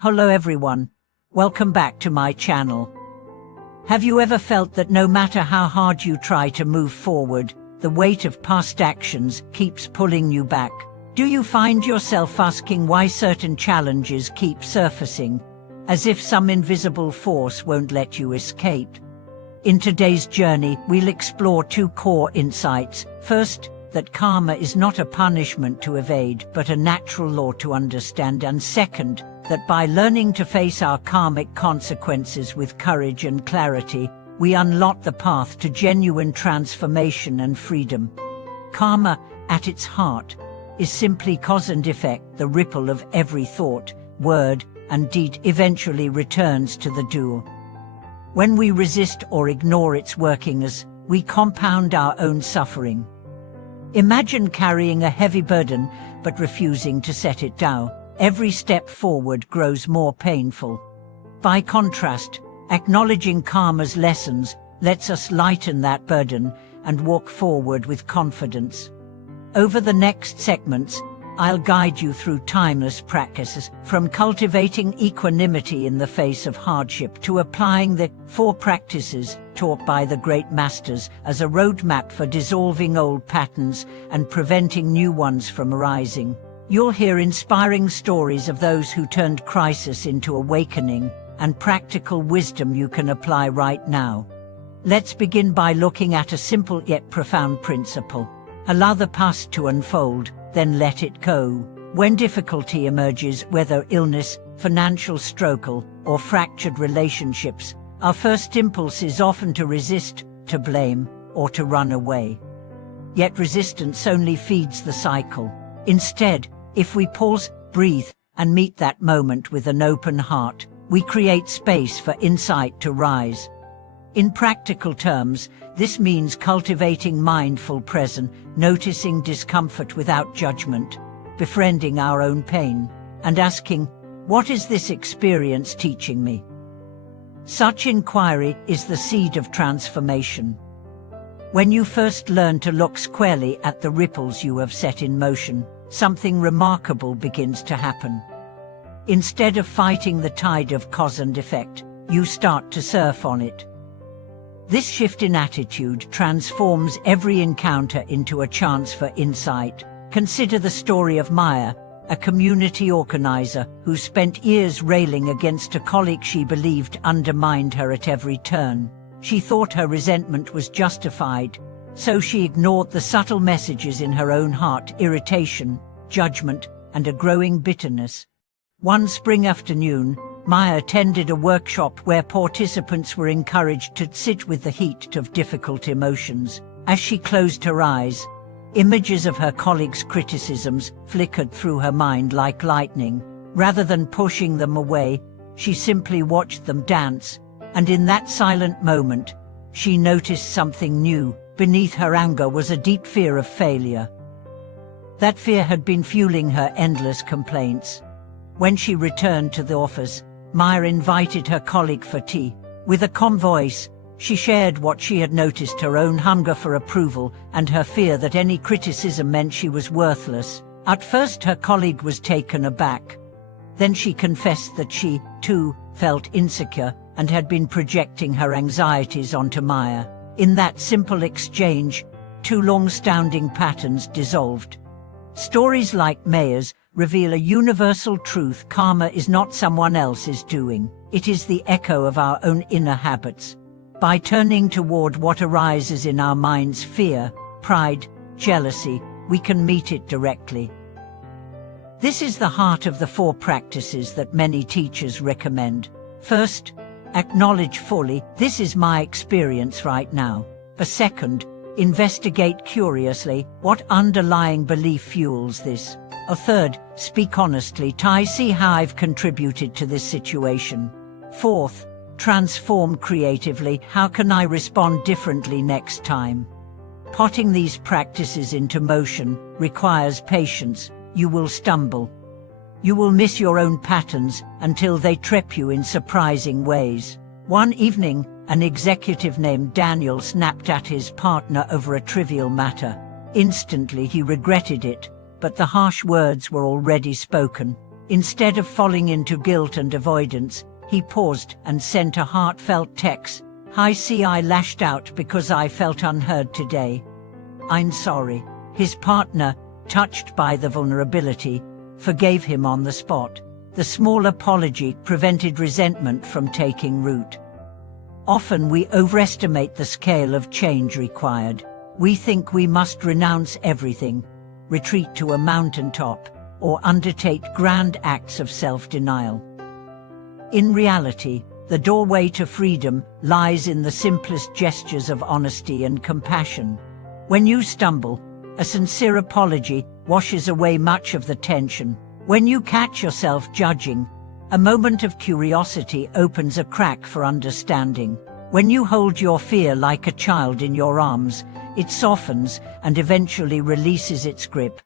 Hello everyone, welcome back to my channel. Have you ever felt that no matter how hard you try to move forward, the weight of past actions keeps pulling you back? Do you find yourself asking why certain challenges keep surfacing, as if some invisible force won't let you escape? In today's journey, we'll explore two core insights. First, that karma is not a punishment to evade, but a natural law to understand. And second, that by learning to face our karmic consequences with courage and clarity, we unlock the path to genuine transformation and freedom. Karma, at its heart, is simply cause and effect. The ripple of every thought, word, and deed eventually returns to the doer. When we resist or ignore its workings, we compound our own suffering. Imagine carrying a heavy burden, but refusing to set it down. Every step forward grows more painful. By contrast, acknowledging karma's lessons lets us lighten that burden and walk forward with confidence. Over the next segments, I'll guide you through timeless practices, from cultivating equanimity in the face of hardship to applying the 4 practices taught by the great masters as a roadmap for dissolving old patterns and preventing new ones from arising. You'll hear inspiring stories of those who turned crisis into awakening, and practical wisdom you can apply right now. Let's begin by looking at a simple yet profound principle. Allow the past to unfold, then let it go. When difficulty emerges, whether illness, financial struggle, or fractured relationships, our first impulse is often to resist, to blame, or to run away. Yet resistance only feeds the cycle. Instead, if we pause, breathe, and meet that moment with an open heart, we create space for insight to rise. In practical terms, this means cultivating mindful presence, noticing discomfort without judgment, befriending our own pain, and asking, what is this experience teaching me? Such inquiry is the seed of transformation. When you first learn to look squarely at the ripples you have set in motion, something remarkable begins to happen. Instead of fighting the tide of cause and effect, you start to surf on it. This shift in attitude transforms every encounter into a chance for insight. Consider the story of Maya, a community organizer who spent years railing against a colleague she believed undermined her at every turn. She thought her resentment was justified, so she ignored the subtle messages in her own heart: irritation, judgment, and a growing bitterness. One spring afternoon, Maya attended a workshop where participants were encouraged to sit with the heat of difficult emotions. As she closed her eyes, images of her colleagues' criticisms flickered through her mind like lightning. Rather than pushing them away, she simply watched them dance, and in that silent moment, she noticed something new. Beneath her anger was a deep fear of failure. That fear had been fueling her endless complaints. When she returned to the office, Maya invited her colleague for tea. With a calm voice, she shared what she had noticed: her own hunger for approval and her fear that any criticism meant she was worthless. At first, her colleague was taken aback. Then she confessed that she, too, felt insecure and had been projecting her anxieties onto Maya. In that simple exchange, 2 long-standing patterns dissolved. Stories like Maya's reveal a universal truth: karma is not someone else's doing. It is the echo of our own inner habits. By turning toward what arises in our minds: fear, pride, jealousy, we can meet it directly. This is the heart of the 4 practices that many teachers recommend. First, acknowledge fully, this is my experience right now. A second, investigate curiously, what underlying belief fuels this? A third, speak honestly, I see how I've contributed to this situation. Fourth, transform creatively, how can I respond differently next time? Putting these practices into motion requires patience. You will stumble. You will miss your own patterns until they trip you in surprising ways. One evening, an executive named Daniel snapped at his partner over a trivial matter. Instantly he regretted it, but the harsh words were already spoken. Instead of falling into guilt and avoidance, he paused and sent a heartfelt text. "Hi, see, I lashed out because I felt unheard today. I'm sorry." His partner, touched by the vulnerability, forgave him on the spot. The small apology prevented resentment from taking root. Often we overestimate the scale of change required. We think we must renounce everything, retreat to a mountaintop, or undertake grand acts of self-denial. In reality, the doorway to freedom lies in the simplest gestures of honesty and compassion. When you stumble, a sincere apology washes away much of the tension. When you catch yourself judging, a moment of curiosity opens a crack for understanding. When you hold your fear like a child in your arms, it softens and eventually releases its grip.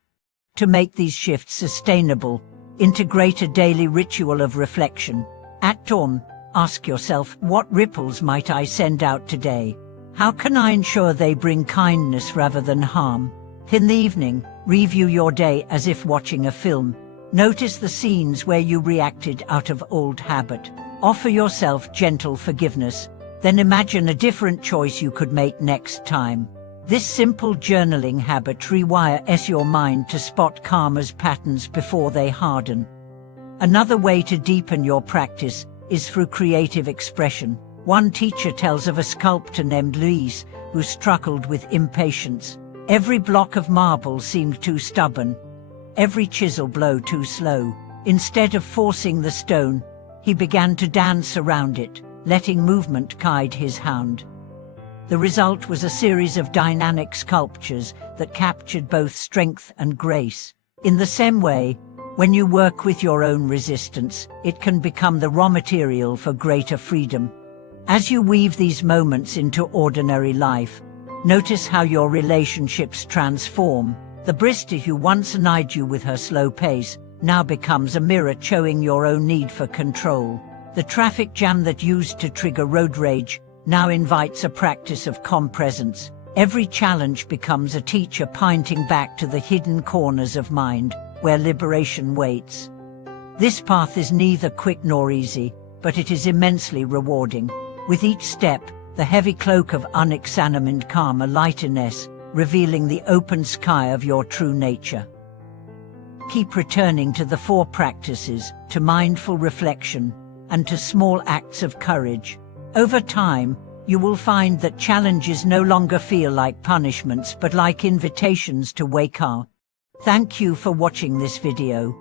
To make these shifts sustainable, integrate a daily ritual of reflection. At dawn, ask yourself, what ripples might I send out today? How can I ensure they bring kindness rather than harm? In the evening, review your day as if watching a film. Notice the scenes where you reacted out of old habit. Offer yourself gentle forgiveness, then imagine a different choice you could make next time. This simple journaling habit rewires your mind to spot karma's patterns before they harden. Another way to deepen your practice is through creative expression. One teacher tells of a sculptor named Luis who struggled with impatience. Every block of marble seemed too stubborn, every chisel blow too slow. Instead of forcing the stone, he began to dance around it, letting movement guide his hand. The result was a series of dynamic sculptures that captured both strength and grace. In the same way, when you work with your own resistance, it can become the raw material for greater freedom. As you weave these moments into ordinary life, notice how your relationships transform. The barista who once annoyed you with her slow pace now becomes a mirror showing your own need for control. The traffic jam that used to trigger road rage now invites a practice of calm presence. Every challenge becomes a teacher pointing back to the hidden corners of mind, where liberation waits. This path is neither quick nor easy, but it is immensely rewarding. With each step, the heavy cloak of unexamined karma lightens, revealing the open sky of your true nature. Keep returning to the four practices, to mindful reflection, and to small acts of courage. Over time, you will find that challenges no longer feel like punishments but like invitations to wake up. Thank you for watching this video.